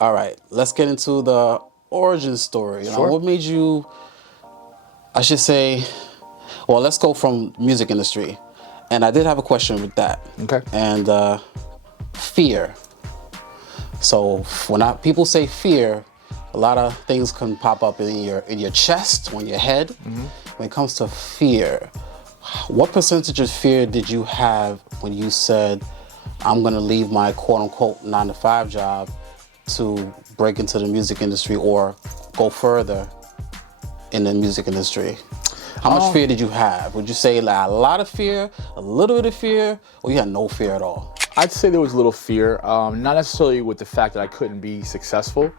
All right, let's get into the origin story. Sure. What made you, I should say, well, let's go from music industry. And I did have a question with that. Okay. And fear. So people say fear, a lot of things can pop up in your chest, on your head. Mm-hmm. When it comes to fear, what percentage of fear did you have when you said, I'm gonna leave my quote unquote 9-to-5 job to break into the music industry or go further in the music industry? How much fear did you have? Would you say like a lot of fear, a little bit of fear, or you had no fear at all? I'd say there was a little fear, not necessarily with the fact that I couldn't be successful,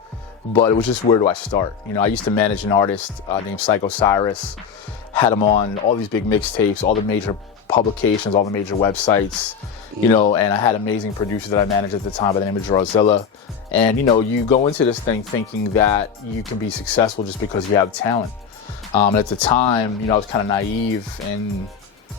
but it was just where do I start? You know, I used to manage an artist named Psycho Cyrus, had him on all these big mixtapes, all the major publications, all the major websites, you know, and I had amazing producers that I managed at the time by the name of Drawzilla. And, you know, you go into this thing thinking that you can be successful just because you have talent. And at the time, you know, I was kind of naive in,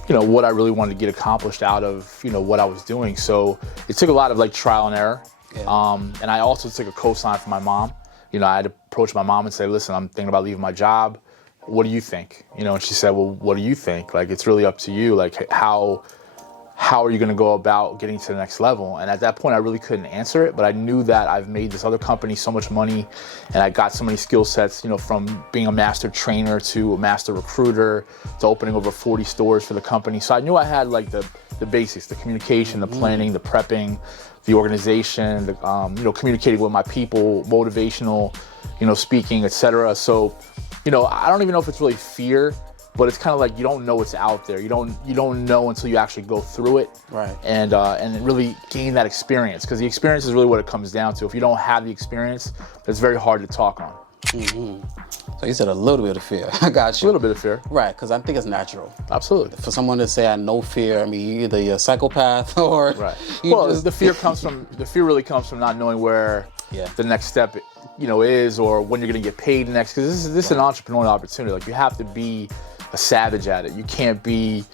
you know, what I really wanted to get accomplished out of, you know, what I was doing. So it took a lot of like trial and error. Yeah. And I also took a cosign from my mom. You know, I had to approach my mom and say, listen, I'm thinking about leaving my job. What do you think? You know, and she said, well, what do you think? Like, it's really up to you. Like, how are you going to go about getting to the next level? And at that point, I really couldn't answer it, but I knew that I've made this other company so much money and I got so many skill sets, you know, from being a master trainer to a master recruiter to opening over 40 stores for the company. So I knew I had like the basics, the communication, the planning, the prepping, the organization, the, you know, communicating with my people, motivational, you know, speaking, etc. So, you know, I don't even know if it's really fear, but it's kind of like you don't know what's out there. You don't know until you actually go through it, Right. And really gain that experience, because the experience is really what it comes down to. If you don't have the experience, it's very hard to talk on. So you said a little bit of fear. I got you. A little bit of fear. Right, because I think it's natural. Absolutely. For someone to say I had no fear, I mean, either you're a psychopath or Right. you Well, just- the fear really comes from not knowing where Yeah. the next step, you know, is, or when you're going to get paid next. Because this is an entrepreneurial opportunity. Like, you have to be a savage at it. You can't be,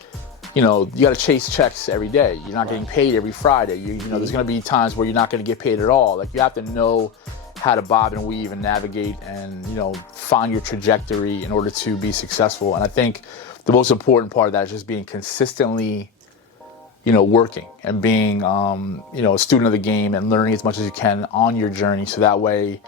you know, you got to chase checks every day. You're not getting paid every Friday. You know, there's going to be times where you're not going to get paid at all. Like, you have to know how to bob and weave and navigate and, you know, find your trajectory in order to be successful. And I think the most important part of that is just being consistently, you know, working and being, you know, a student of the game and learning as much as you can on your journey. So that way,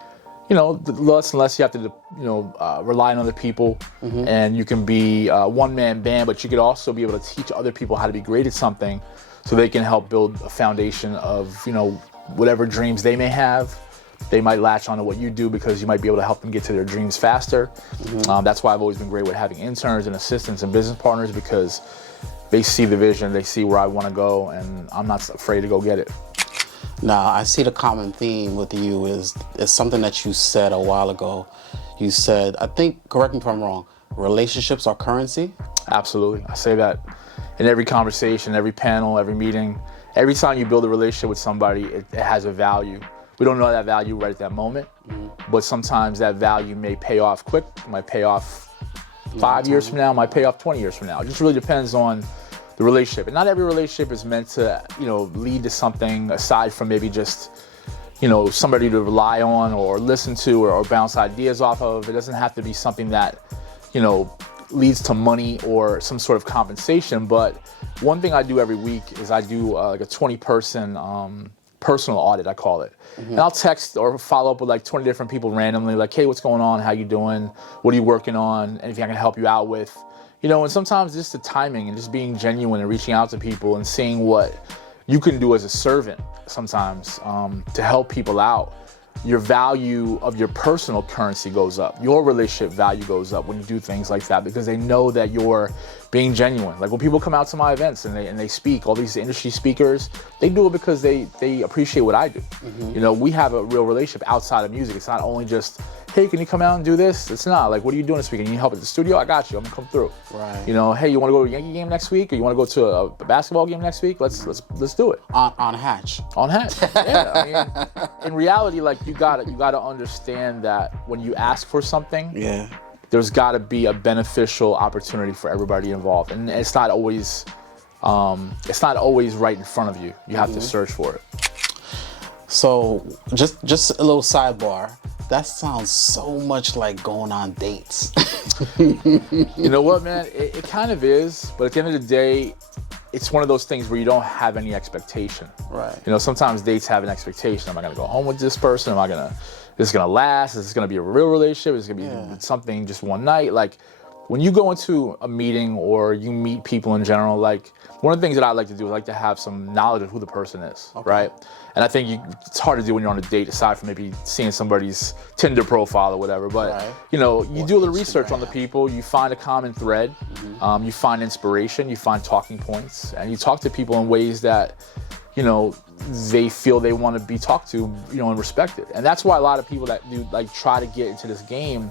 you know, less and less you have to, you know, rely on other people, and you can be a one-man band, but you could also be able to teach other people how to be great at something so they can help build a foundation of, you know, whatever dreams they may have. They might latch onto what you do because you might be able to help them get to their dreams faster. That's why I've always been great with having interns and assistants and business partners, because they see the vision, they see where I want to go, and I'm not afraid to go get it. Now, I see the common theme with you is something that you said a while ago. You said, I think, correct me if I'm wrong, relationships are currency? Absolutely. I say that in every conversation, every panel, every meeting. Every time you build a relationship with somebody, it has a value. We don't know that value right at that moment, but sometimes that value may pay off quick, might pay off 5 years from now, might pay off 20 years from now. It just really depends on the relationship. And not every relationship is meant to, you know, lead to something aside from maybe just, you know, somebody to rely on or listen to or bounce ideas off of. It doesn't have to be something that, you know, leads to money or some sort of compensation. But one thing I do every week is I do like a 20-person personal audit, I call it. And I'll text or follow up with like 20 different people randomly, like, hey, what's going on? How you doing? What are you working on? Anything I can help you out with? You know, and sometimes just the timing and just being genuine and reaching out to people and seeing what you can do as a servant sometimes to help people out. Your value of your personal currency goes up. Your relationship value goes up when you do things like that, because they know that you're being genuine. Like when people come out to my events and they speak, all these industry speakers, they do it because they appreciate what I do. You know, we have a real relationship outside of music. It's not only just, hey, can you come out and do this? It's not like, what are you doing this weekend? You need help at the studio? I got you. I'm gonna come through. Right. You know, hey, you want to go to a Yankee game next week, or you want to go to a basketball game next week? Let's do it. On Hatch. On Hatch. Yeah. I mean, in reality, like you gotta understand that when you ask for something, Yeah. there's got to be a beneficial opportunity for everybody involved, and it's not always right in front of you. You have to search for it. So just a little sidebar. That sounds so much like going on dates. You know what, man? It kind of is, but at the end of the day, it's one of those things where you don't have any expectation. Right. You know, sometimes dates have an expectation. Am I gonna go home with this person? Is this gonna last? Is this gonna be a real relationship? Is this gonna be something just one night? Like, when you go into a meeting or you meet people in general, like, one of the things that I like to do is I like to have some knowledge of who the person is, right? And I think it's hard to do when you're on a date, aside from maybe seeing somebody's Tinder profile or whatever. But you know, you do a little research on the people, you find a common thread, you find inspiration, you find talking points, and you talk to people in ways that, you know, they feel they want to be talked to, you know, and respected. And that's why a lot of people that do like try to get into this game,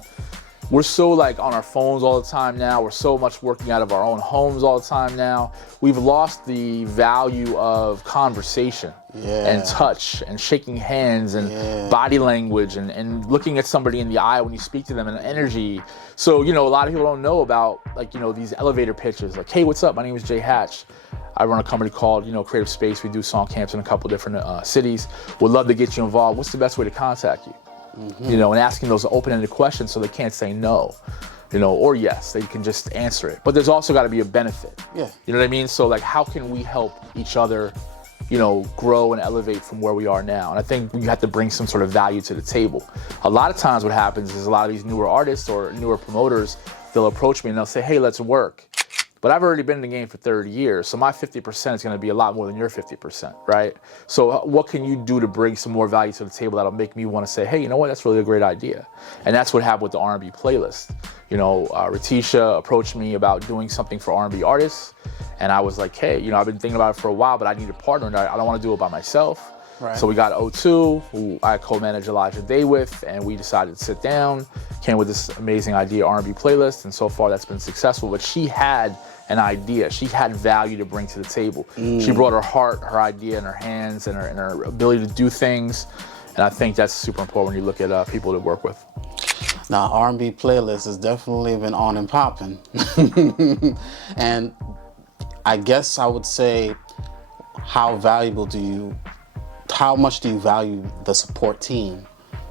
we're so like on our phones all the time now. We're so much working out of our own homes all the time now. We've lost the value of conversation and touch and shaking hands and body language and looking at somebody in the eye when you speak to them and energy. So, you know, a lot of people don't know about, like, you know, these elevator pitches. Like, hey, what's up? My name is Jay Hatch. I run a company called, you know, Creative Space. We do song camps in a couple different cities. Would love to get you involved. What's the best way to contact you? You know, and asking those open-ended questions so they can't say no, you know, or yes, they can just answer it. But there's also got to be a benefit. You know what I mean? So, like, how can we help each other, you know, grow and elevate from where we are now? And I think you have to bring some sort of value to the table. A lot of times what happens is a lot of these newer artists or newer promoters, they'll approach me and they'll say, hey, let's work. But I've already been in the game for 30 years, so my 50% is going to be a lot more than your 50%, right? So what can you do to bring some more value to the table that'll make me want to say, hey, you know what, that's really a great idea? And that's what happened with the R&B playlist. You know, Ratisha approached me about doing something for R&B artists, and I was like, hey, you know, I've been thinking about it for a while, but I need a partner, and I don't want to do it by myself. So we got O2, who I co-managed Elijah Day with, and we decided to sit down, came with this amazing idea, R&B playlist, and so far that's been successful. But she had an idea. She had value to bring to the table. She brought her heart, her idea in her hands, and her ability to do things. And I think that's super important when you look at people to work with. Now, R&B playlist has definitely been on and popping. And I guess I would say, how much do you value the support team?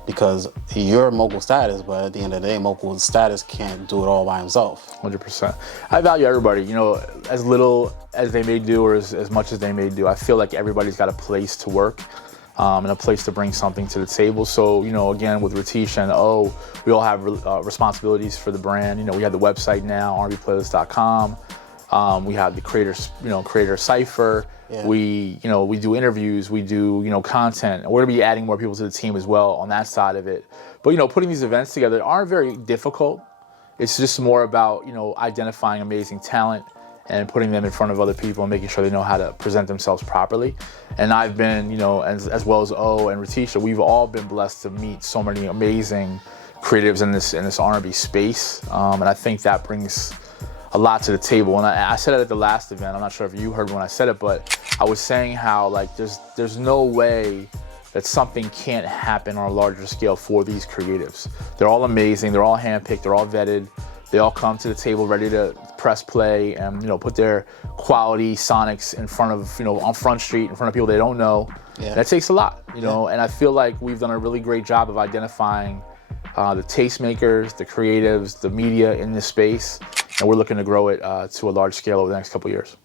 Because you're mogul status, but at the end of the day, mogul status can't do it all by himself. 100%. I value everybody, you know, as little as they may do or as much as they may do. I feel like everybody's got a place to work and a place to bring something to the table. So, you know, again, with Ratisha and we all have responsibilities for the brand. You know, we have the website now, rnbplaylist.com. We have the creator cipher. We do interviews, we do, you know, content. We're gonna be adding more people to the team as well on that side of it. But, you know, putting these events together aren't very difficult. It's just more about, you know, identifying amazing talent and putting them in front of other people and making sure they know how to present themselves properly. And I've been, you know, as well as O and Ratisha, we've all been blessed to meet so many amazing creatives in this R&B space. And I think that brings a lot to the table. And I said it at the last event. I'm not sure if you heard when I said it, but I was saying how, like, there's no way that something can't happen on a larger scale for these creatives. They're all amazing. They're all handpicked. They're all vetted. They all come to the table ready to press play and, you know, put their quality sonics in front of, you know, on Front Street in front of people they don't know. That takes a lot, you know. And I feel like we've done a really great job of identifying the tastemakers, the creatives, the media in this space. And we're looking to grow it to a large scale over the next couple of years.